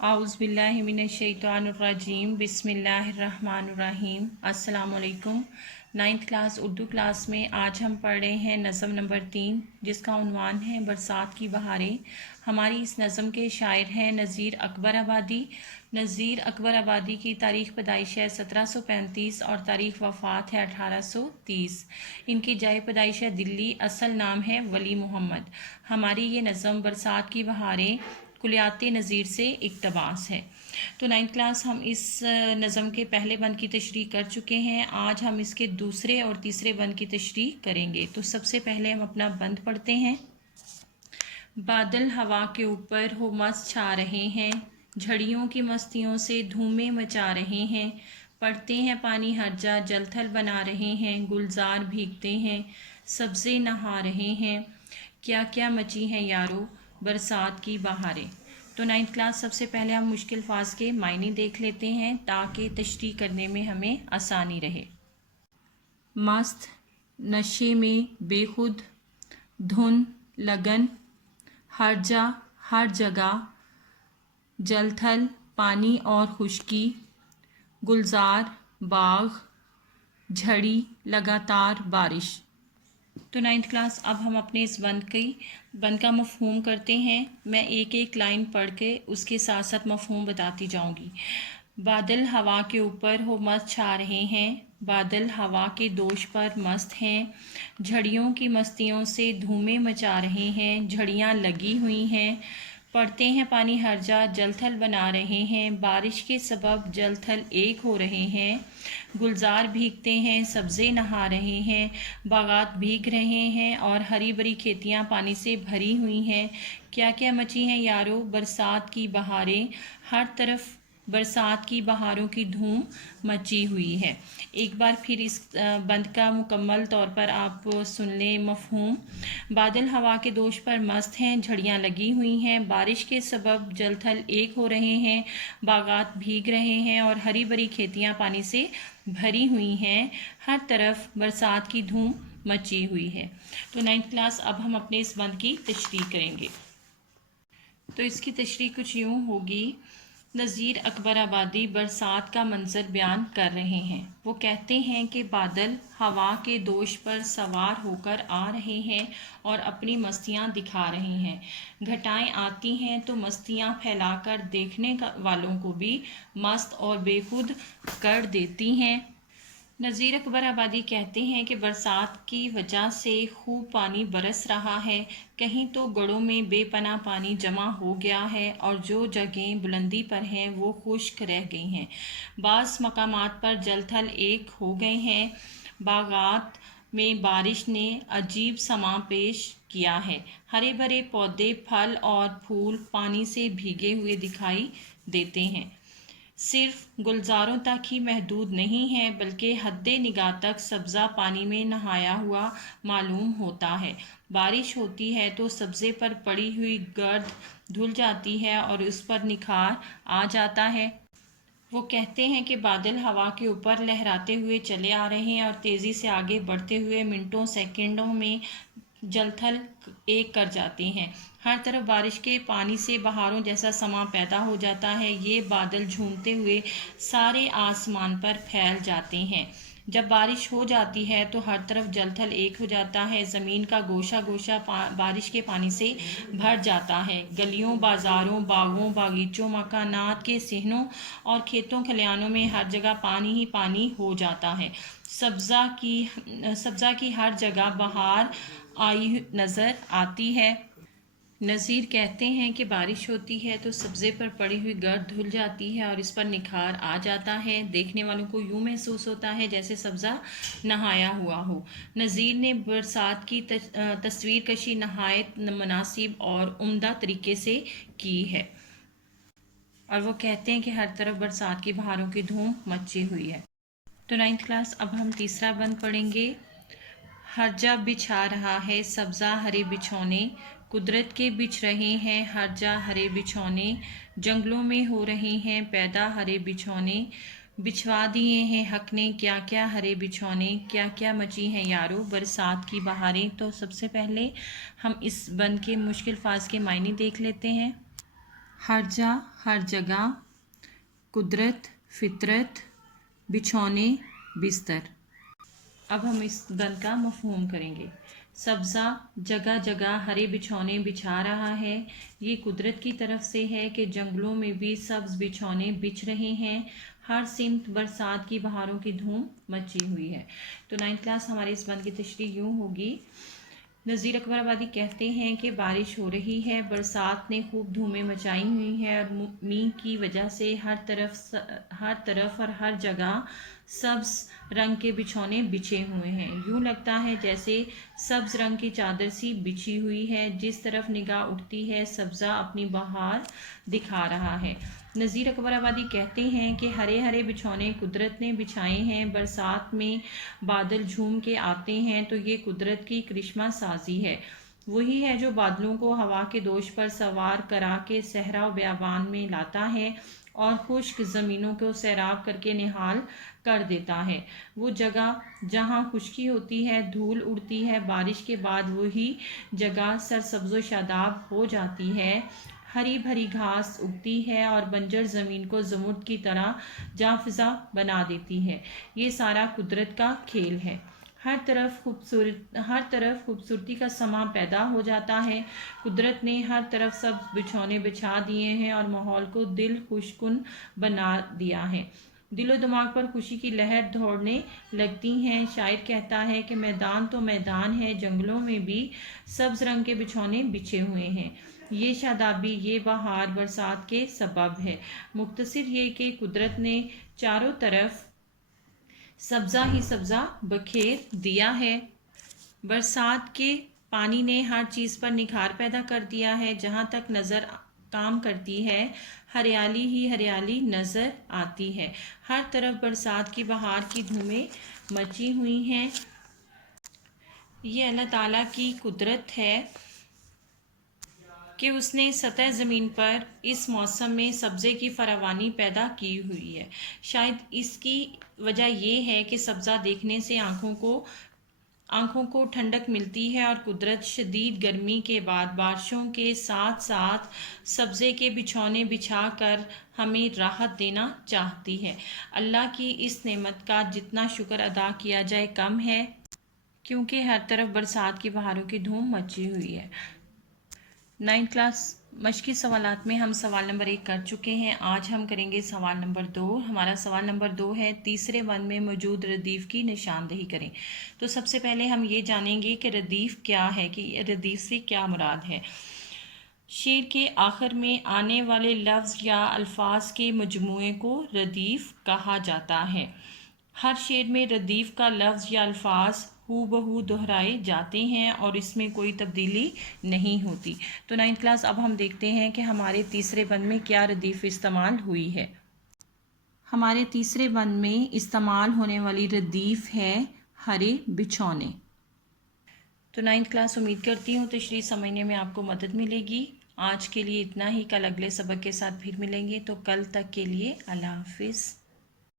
आउज़ बिल्लाहि मिनश्शैतानिर्रजीम बिस्मिल्लाहिर्रहमानिर्रहीम। अस्सलाम वालेकुम। 9th क्लास उर्दू क्लास में आज हम पढ़ रहे हैं नज़म नंबर 3, जिसका उन्वान है बरसात की बहारें। हमारी इस नज़म के शायर हैं नज़ीर अकबर आबादी। नज़ीर अकबर आबादी की तारीख़ पैदाइश है 1735 और तारीख़ वफ़ात है 1830। इनकी जाए पैदाइश है दिल्ली, असल नाम है वली मोहम्मद। हमारी ये नज़म बरसात की बहारें कुलियात नज़ीर से इक़्तिबास है। तो 9th क्लास हम इस नज़म के पहले बंद की तशरीह कर चुके हैं। आज हम इसके दूसरे और तीसरे बंद की तशरीह करेंगे। तो सबसे पहले हम अपना बंद पढ़ते हैं। बादल हवा के ऊपर हो मस्त छा रहे हैं, झड़ियों की मस्तियों से धूमें मचा रहे हैं। पड़ते हैं पानी हर जा, जलथल बना रहे हैं, गुलजार भीगते हैं, सब्ज़े नहा रहे हैं। क्या क्या मची हैं यारो बरसात की बहारें। तो 9th क्लास सबसे पहले हम मुश्किल फाज के मायने देख लेते हैं ताकि तशरीह करने में हमें आसानी रहे। मस्त, नशे में, बेखुद, धुन, लगन, हर जा, हर जगह, जलथल, पानी और खुश्की, गुलजार, बाग, झड़ी, लगातार बारिश। तो 9th क्लास अब हम अपने इस बंद का मफ़हूम करते हैं। मैं एक एक लाइन पढ़ के उसके साथ साथ मफ़हूम बताती जाऊंगी। बादल हवा के ऊपर हो मस्त छा रहे हैं, बादल हवा के दोष पर मस्त हैं, झड़ियों की मस्तियों से धूमें मचा रहे हैं, झड़ियाँ लगी हुई हैं। पड़ते हैं पानी हर जा, जलथल बना रहे हैं, बारिश के सबब जलथल एक हो रहे हैं। गुलजार भीगते हैं, सब्ज़े नहा रहे हैं, बागात भीग रहे हैं और हरी भरी खेतियाँ पानी से भरी हुई हैं। क्या क्या मची हैं यारो बरसात की बहारें, हर तरफ बरसात की बहारों की धूम मची हुई है। एक बार फिर इस बंद का मुकम्मल तौर पर आप सुन लें मफ़हूम। बादल हवा के दोष पर मस्त हैं, झड़ियाँ लगी हुई हैं, बारिश के सबब जलथल एक हो रहे हैं, बागात भीग रहे हैं और हरी भरी खेतियाँ पानी से भरी हुई हैं, हर तरफ बरसात की धूम मची हुई है। तो 9th क्लास अब हम अपने इस बंद की तशरीह करेंगे। तो इसकी तशरीह कुछ यूँ होगी। नज़ीर अकबर आबादी बरसात का मंजर बयान कर रहे हैं। वो कहते हैं कि बादल हवा के दोष पर सवार होकर आ रहे हैं और अपनी मस्तियाँ दिखा रहे हैं। घटाएं आती हैं तो मस्तियाँ फैलाकर देखने वालों को भी मस्त और बेखुद कर देती हैं। नज़ीर अकबर आबादी कहते हैं कि बरसात की वजह से खूब पानी बरस रहा है, कहीं तो गढ़ों में बेपनाह पानी जमा हो गया है और जो जगहें बुलंदी पर हैं वो खुश्क रह गई हैं। बाज़ मकामात पर जलथल एक हो गए हैं। बागात में बारिश ने अजीब समा पेश किया है। हरे भरे पौधे, फल और फूल पानी से भीगे हुए दिखाई देते हैं। सिर्फ गुलजारों तक ही महदूद नहीं है बल्कि हद्दे निगाह तक सब्ज़ा पानी में नहाया हुआ मालूम होता है। बारिश होती है तो सब्ज़े पर पड़ी हुई गर्द धुल जाती है और उस पर निखार आ जाता है। वो कहते हैं कि बादल हवा के ऊपर लहराते हुए चले आ रहे हैं और तेज़ी से आगे बढ़ते हुए मिनटों सेकंडों में जलथल एक कर जाते हैं। हर तरफ बारिश के पानी से बहारों जैसा समा पैदा हो जाता है। ये बादल झूमते हुए सारे आसमान पर फैल जाते हैं। जब बारिश हो जाती है तो हर तरफ जलथल एक हो जाता है। ज़मीन का गोशा गोशा बारिश के पानी से भर जाता है। गलियों, बाज़ारों, बागों, बागीचों, मकानात के सिहनों और खेतों खलिहानों में हर जगह पानी ही पानी हो जाता है। सब्ज़ा की हर जगह बहार आई नज़र आती है। नज़ीर कहते हैं कि बारिश होती है तो सब्ज़े पर पड़ी हुई गर्द धुल जाती है और इस पर निखार आ जाता है। देखने वालों को यूँ महसूस होता है जैसे सब्ज़ा नहाया हुआ हो। नज़ीर ने बरसात की तस्वीर कशी नहायत मुनासिब और उम्दा तरीके से की है और वो कहते हैं कि हर तरफ बरसात की बहारों की धूम मची हुई है। तो 9th क्लास अब हम तीसरा बंद पढ़ेंगे। हर्जा बिछा रहा है सब्ज़ा हरे बिछौने, कुदरत के बिछ रहे हैं हर्जा हरे बिछौने, जंगलों में हो रहे हैं पैदा हरे बिछौने, बिछवा दिए हैं हक ने क्या क्या हरे बिछौने, क्या क्या मची हैं यारो बरसात की बहारें। तो सबसे पहले हम इस बंद के मुश्किल फाज के मायने देख लेते हैं। ہر جا ہر جگہ، قدرت فطرت، بچھونے بستر۔ اب ہم اس بند کا مفہوم کریں گے۔ سبزہ جگہ جگہ ہرے بچھونے بچھا رہا ہے، یہ قدرت کی طرف سے ہے کہ جنگلوں میں بھی سبز بچھونے بچھ رہے ہیں، ہر سمت برسات کی بہاروں کی دھوم مچی ہوئی ہے۔ تو 9th کلاس ہمارے اس بند کی تشریح یوں ہوگی۔ نذیر اکبر آبادی کہتے ہیں کہ بارش ہو رہی ہے، برسات نے خوب دھومیں مچائی ہوئی ہیں اور میگھ کی وجہ سے ہر طرف اور ہر جگہ سبز رنگ کے بچھونے بچھے ہوئے ہیں، یوں لگتا ہے جیسے سبز رنگ کی چادر سی بچھی ہوئی ہے، جس طرف نگاہ اٹھتی ہے سبزہ اپنی بہار دکھا رہا ہے۔ نذیر اکبر آبادی کہتے ہیں کہ ہرے ہرے بچھونے قدرت نے بچھائے ہیں، برسات میں بادل جھوم کے آتے ہیں تو یہ قدرت کی کرشمہ سازی ہے، وہی ہے جو بادلوں کو ہوا کے دوش پر سوار کرا کے صحرا و بیابان میں لاتا ہے اور خشک زمینوں کو سیراب کر کے نہال کر دیتا ہے۔ وہ جگہ جہاں خشکی ہوتی ہے، دھول اڑتی ہے، بارش کے بعد وہی جگہ سرسبز و شاداب ہو جاتی ہے، ہری بھری گھاس اگتی ہے اور بنجر زمین کو زمرد کی طرح جاں فضا بنا دیتی ہے۔ یہ سارا قدرت کا کھیل ہے۔ ہر طرف خوبصورتی کا سماں پیدا ہو جاتا ہے۔ قدرت نے ہر طرف سبز بچھونے بچھا دیے ہیں اور ماحول کو دل خوش کن بنا دیا ہے۔ دل و دماغ پر خوشی کی لہر دوڑنے لگتی ہیں۔ شاعر کہتا ہے کہ میدان تو میدان ہے، جنگلوں میں بھی سبز رنگ کے بچھونے بچھے ہوئے ہیں، یہ شادابی یہ بہار برسات کے سبب ہے۔ مختصر یہ کہ قدرت نے چاروں طرف سبزہ ہی سبزہ بکھیر دیا ہے۔ برسات کے پانی نے ہر چیز پر نکھار پیدا کر دیا ہے، جہاں تک نظر کام کرتی ہے ہریالی ہی ہریالی نظر آتی ہے، ہر طرف برسات کی بہار کی دھومیں مچی ہوئی ہیں۔ یہ اللہ تعالیٰ کی قدرت ہے کہ اس نے سطح زمین پر اس موسم میں سبزے کی فراوانی پیدا کی ہوئی ہے۔ شاید اس کی وجہ یہ ہے کہ سبزہ دیکھنے سے آنکھوں کو ٹھنڈک ملتی ہے اور قدرت شدید گرمی کے بعد بارشوں کے ساتھ ساتھ سبزے کے بچھونے بچھا کر ہمیں راحت دینا چاہتی ہے۔ اللہ کی اس نعمت کا جتنا شکر ادا کیا جائے کم ہے، کیونکہ ہر طرف برسات کی بہاروں کی دھوم مچی ہوئی ہے۔ 9th کلاس مشقی سوالات میں ہم سوال نمبر 1 کر چکے ہیں، آج ہم کریں گے سوال نمبر 2۔ ہمارا سوال نمبر 2 ہے تیسرے بند میں موجود ردیف کی نشاندہی کریں۔ تو سب سے پہلے ہم یہ جانیں گے کہ ردیف کیا ہے، کہ ردیف سے کیا مراد ہے۔ شعر کے آخر میں آنے والے لفظ یا الفاظ کے مجموعے کو ردیف کہا جاتا ہے۔ ہر شعر میں ردیف کا لفظ یا الفاظ ہو بہو دہرائے جاتے ہیں اور اس میں کوئی تبدیلی نہیں ہوتی۔ تو 9th کلاس اب ہم دیکھتے ہیں کہ ہمارے تیسرے بند میں کیا ردیف استعمال ہوئی ہے۔ ہمارے تیسرے بند میں استعمال ہونے والی ردیف ہے ہرے بچھونے۔ تو 9th کلاس امید کرتی ہوں تشریح سمجھنے میں آپ کو مدد ملے گی۔ آج کے لیے اتنا ہی، کل اگلے سبق کے ساتھ پھر ملیں گے، تو کل تک کے لیے اللہ حافظ۔